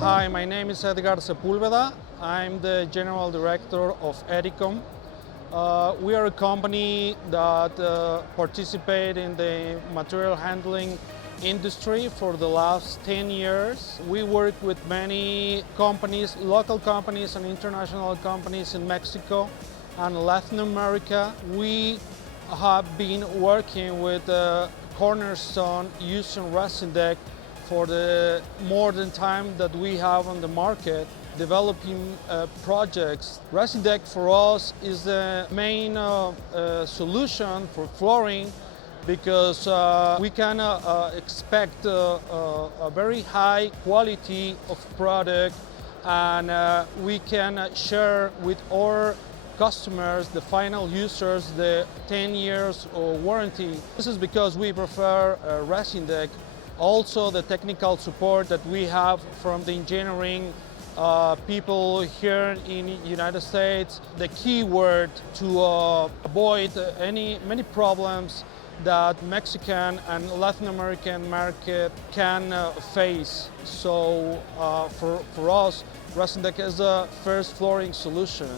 Hi, my name is Edgar Sepulveda. I'm the General Director of Edicom. We are a company that participate in the material handling industry for the last 10 years. We work with many companies, local companies and international companies in Mexico and Latin America. We have been working with Cornerstone using ResinDek for the more than time that we have on the market, developing projects. ResinDek for us is the main solution for flooring because we can expect a very high quality of product, and we can share with our customers, the final users, the 10 years warranty. This is because we prefer ResinDek. Also the technical support that we have from the engineering people here in the United States. The key word to avoid many problems that Mexican and Latin American market can face. So for us, ResinDek is the first flooring solution.